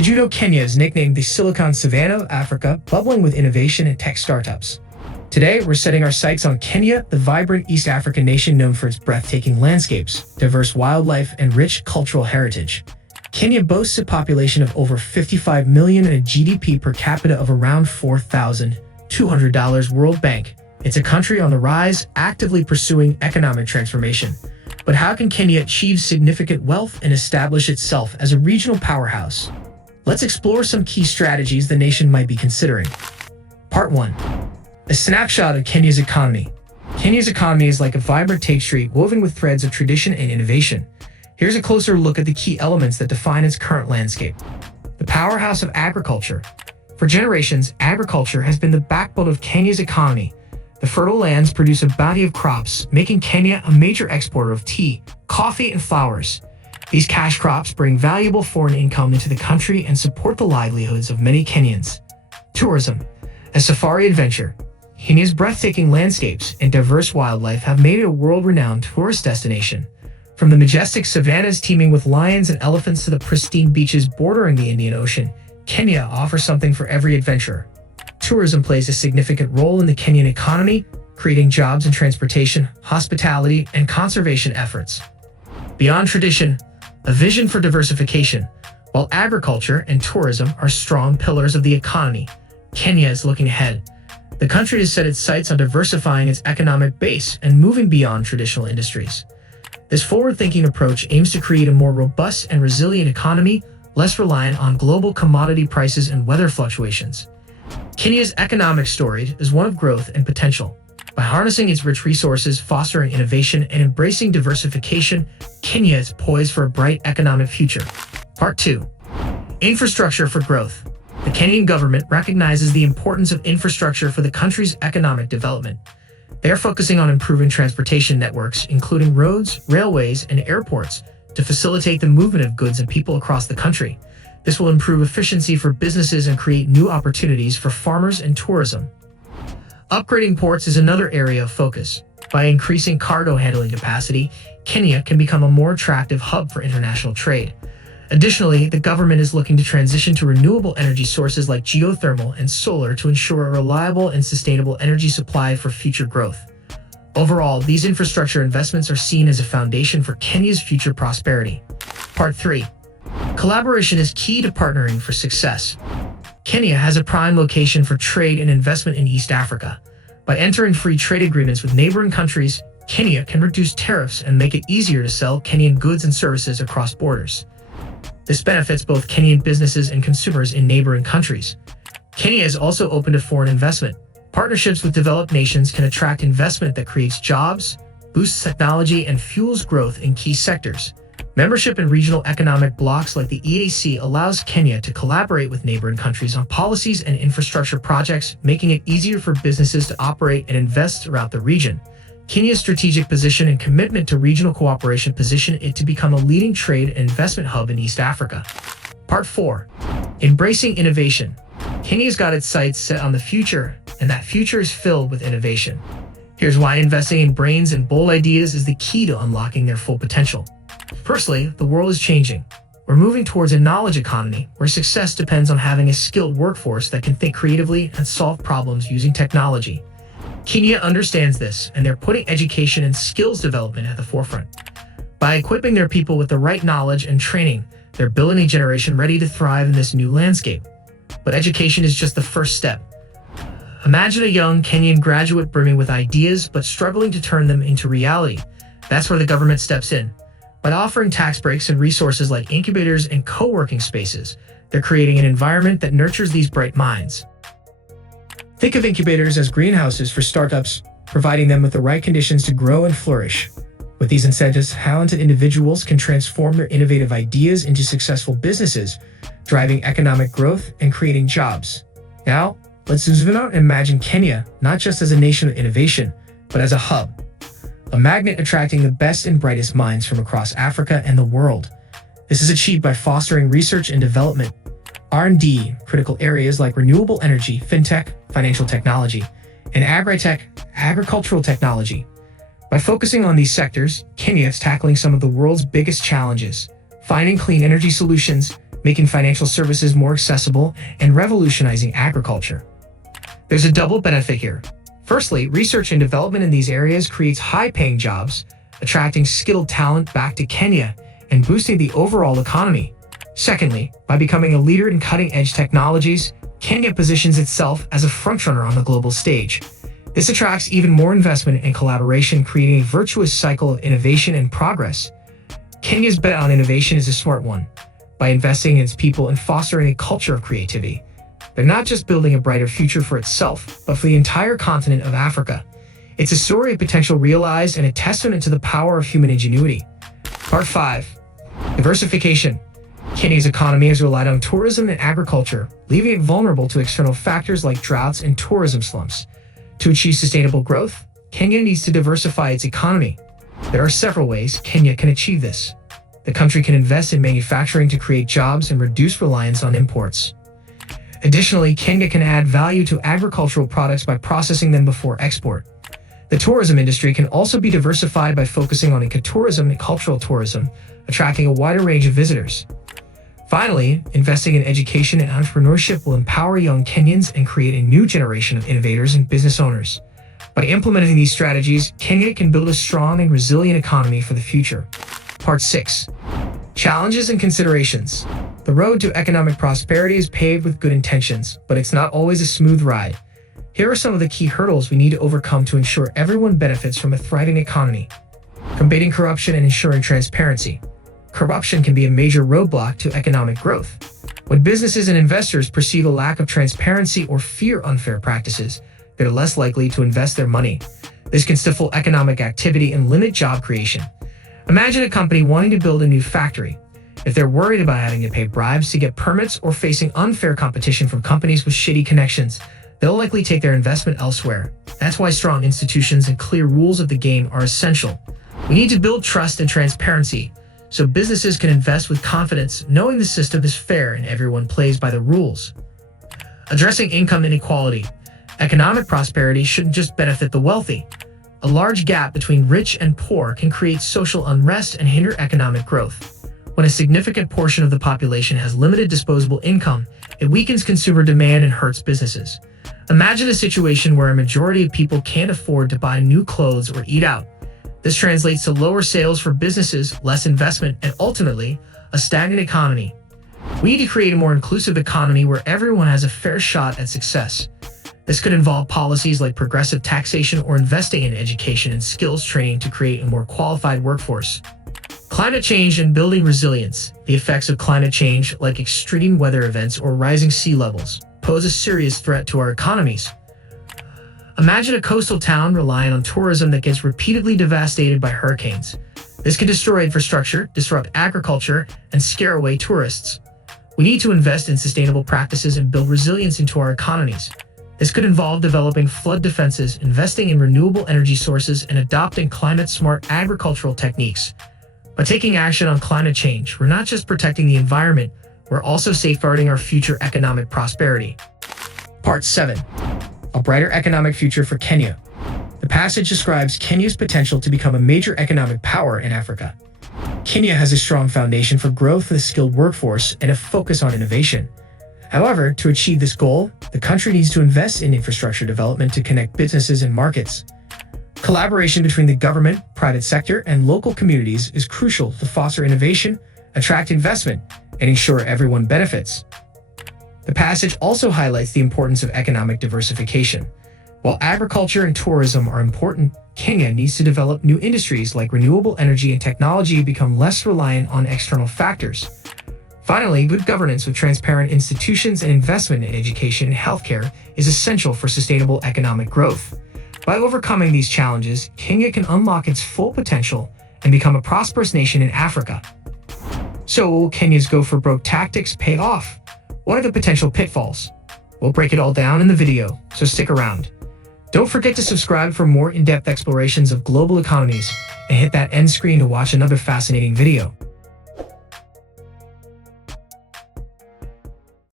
Did you know Kenya is nicknamed the Silicon Savannah of Africa, bubbling with innovation and tech startups? Today, we're setting our sights on Kenya, the vibrant East African nation known for its breathtaking landscapes, diverse wildlife, and rich cultural heritage. Kenya boasts a population of over 55 million and a GDP per capita of around $4,200 World Bank. It's a country on the rise, actively pursuing economic transformation. But how can Kenya achieve significant wealth and establish itself as a regional powerhouse? Let's explore some key strategies the nation might be considering. Part 1. A snapshot of Kenya's economy. Kenya's economy is like a vibrant tapestry woven with threads of tradition and innovation. Here's a closer look at the key elements that define its current landscape. The powerhouse of agriculture. For generations, agriculture has been the backbone of Kenya's economy. The fertile lands produce a bounty of crops, making Kenya a major exporter of tea, coffee, and flowers. These cash crops bring valuable foreign income into the country and support the livelihoods of many Kenyans. Tourism. A safari adventure. Kenya's breathtaking landscapes and diverse wildlife have made it a world-renowned tourist destination. From the majestic savannas teeming with lions and elephants to the pristine beaches bordering the Indian Ocean, Kenya offers something for every adventurer. Tourism plays a significant role in the Kenyan economy, creating jobs in transportation, hospitality, and conservation efforts. Beyond tradition, a vision for diversification. While agriculture and tourism are strong pillars of the economy, Kenya is looking ahead. The country has set its sights on diversifying its economic base and moving beyond traditional industries. This forward-thinking approach aims to create a more robust and resilient economy, less reliant on global commodity prices and weather fluctuations. Kenya's economic story is one of growth and potential. By harnessing its rich resources, fostering innovation, and embracing diversification, Kenya is poised for a bright economic future. Part 2. Infrastructure for growth. The Kenyan government recognizes the importance of infrastructure for the country's economic development. They are focusing on improving transportation networks, including roads, railways, and airports, to facilitate the movement of goods and people across the country. This will improve efficiency for businesses and create new opportunities for farmers and tourism. Upgrading ports is another area of focus. By increasing cargo handling capacity, Kenya can become a more attractive hub for international trade. Additionally, the government is looking to transition to renewable energy sources like geothermal and solar to ensure a reliable and sustainable energy supply for future growth. Overall, these infrastructure investments are seen as a foundation for Kenya's future prosperity. Part 3. Collaboration is key to partnering for success. Kenya has a prime location for trade and investment in East Africa. By entering free trade agreements with neighboring countries, Kenya can reduce tariffs and make it easier to sell Kenyan goods and services across borders. This benefits both Kenyan businesses and consumers in neighboring countries. Kenya is also open to foreign investment. Partnerships with developed nations can attract investment that creates jobs, boosts technology, and fuels growth in key sectors. Membership in regional economic blocs like the EAC allows Kenya to collaborate with neighboring countries on policies and infrastructure projects, making it easier for businesses to operate and invest throughout the region. Kenya's strategic position and commitment to regional cooperation position it to become a leading trade and investment hub in East Africa. Part 4. Embracing innovation. Kenya's got its sights set on the future, and that future is filled with innovation. Here's why investing in brains and bold ideas is the key to unlocking their full potential. Firstly, the world is changing. We're moving towards a knowledge economy where success depends on having a skilled workforce that can think creatively and solve problems using technology. Kenya understands this, and they're putting education and skills development at the forefront. By equipping their people with the right knowledge and training, they're building a generation ready to thrive in this new landscape. But education is just the first step. Imagine a young Kenyan graduate brimming with ideas but struggling to turn them into reality. That's where the government steps in. By offering tax breaks and resources like incubators and co-working spaces, they're creating an environment that nurtures these bright minds. Think of incubators as greenhouses for startups, providing them with the right conditions to grow and flourish. With these incentives, talented individuals can transform their innovative ideas into successful businesses, driving economic growth and creating jobs. Now, let's zoom out and imagine Kenya not just as a nation of innovation, but as a hub. A magnet attracting the best and brightest minds from across Africa and the world. This is achieved by fostering research and development, R&D, critical areas like renewable energy, fintech, financial technology, and agritech, agricultural technology. By focusing on these sectors, Kenya is tackling some of the world's biggest challenges, finding clean energy solutions, making financial services more accessible and revolutionizing agriculture. There's a double benefit here. Firstly, research and development in these areas creates high-paying jobs, attracting skilled talent back to Kenya and boosting the overall economy. Secondly, by becoming a leader in cutting-edge technologies, Kenya positions itself as a frontrunner on the global stage. This attracts even more investment and collaboration, creating a virtuous cycle of innovation and progress. Kenya's bet on innovation is a smart one. By investing in its people and fostering a culture of creativity, they're not just building a brighter future for itself, but for the entire continent of Africa. It's a story of potential realized and a testament to the power of human ingenuity. Part 5. Diversification. Kenya's economy has relied on tourism and agriculture, leaving it vulnerable to external factors like droughts and tourism slumps. To achieve sustainable growth, Kenya needs to diversify its economy. There are several ways Kenya can achieve this. The country can invest in manufacturing to create jobs and reduce reliance on imports. Additionally, Kenya can add value to agricultural products by processing them before export. The tourism industry can also be diversified by focusing on ecotourism and cultural tourism, attracting a wider range of visitors. Finally, investing in education and entrepreneurship will empower young Kenyans and create a new generation of innovators and business owners. By implementing these strategies, Kenya can build a strong and resilient economy for the future. Part 6. Challenges and considerations. The road to economic prosperity is paved with good intentions, but it's not always a smooth ride. Here are some of the key hurdles we need to overcome to ensure everyone benefits from a thriving economy. Combating corruption and ensuring transparency. Corruption can be a major roadblock to economic growth. When businesses and investors perceive a lack of transparency or fear unfair practices, they're less likely to invest their money. This can stifle economic activity and limit job creation. Imagine a company wanting to build a new factory. If they're worried about having to pay bribes to get permits or facing unfair competition from companies with shady connections, they'll likely take their investment elsewhere. That's why strong institutions and clear rules of the game are essential. We need to build trust and transparency so businesses can invest with confidence, knowing the system is fair and everyone plays by the rules. Addressing income inequality. Economic prosperity shouldn't just benefit the wealthy. A large gap between rich and poor can create social unrest and hinder economic growth. When a significant portion of the population has limited disposable income, it weakens consumer demand and hurts businesses. Imagine a situation where a majority of people can't afford to buy new clothes or eat out. This translates to lower sales for businesses, less investment, and ultimately, a stagnant economy. We need to create a more inclusive economy where everyone has a fair shot at success. This could involve policies like progressive taxation or investing in education and skills training to create a more qualified workforce. Climate change and building resilience. The effects of climate change, like extreme weather events or rising sea levels, pose a serious threat to our economies. Imagine a coastal town relying on tourism that gets repeatedly devastated by hurricanes. This can destroy infrastructure, disrupt agriculture, and scare away tourists. We need to invest in sustainable practices and build resilience into our economies. This could involve developing flood defenses, investing in renewable energy sources, and adopting climate-smart agricultural techniques. By taking action on climate change, we're not just protecting the environment, we're also safeguarding our future economic prosperity. Part 7. A brighter economic future for Kenya. The passage describes Kenya's potential to become a major economic power in Africa. Kenya has a strong foundation for growth with a skilled workforce and a focus on innovation. However, to achieve this goal, the country needs to invest in infrastructure development to connect businesses and markets. Collaboration between the government, private sector, and local communities is crucial to foster innovation, attract investment, and ensure everyone benefits. The passage also highlights the importance of economic diversification. While agriculture and tourism are important, Kenya needs to develop new industries like renewable energy and technology to become less reliant on external factors. Finally, good governance with transparent institutions and investment in education and healthcare is essential for sustainable economic growth. By overcoming these challenges, Kenya can unlock its full potential and become a prosperous nation in Africa. So, will Kenya's go-for-broke tactics pay off? What are the potential pitfalls? We'll break it all down in the video, so stick around. Don't forget to subscribe for more in-depth explorations of global economies and hit that end screen to watch another fascinating video.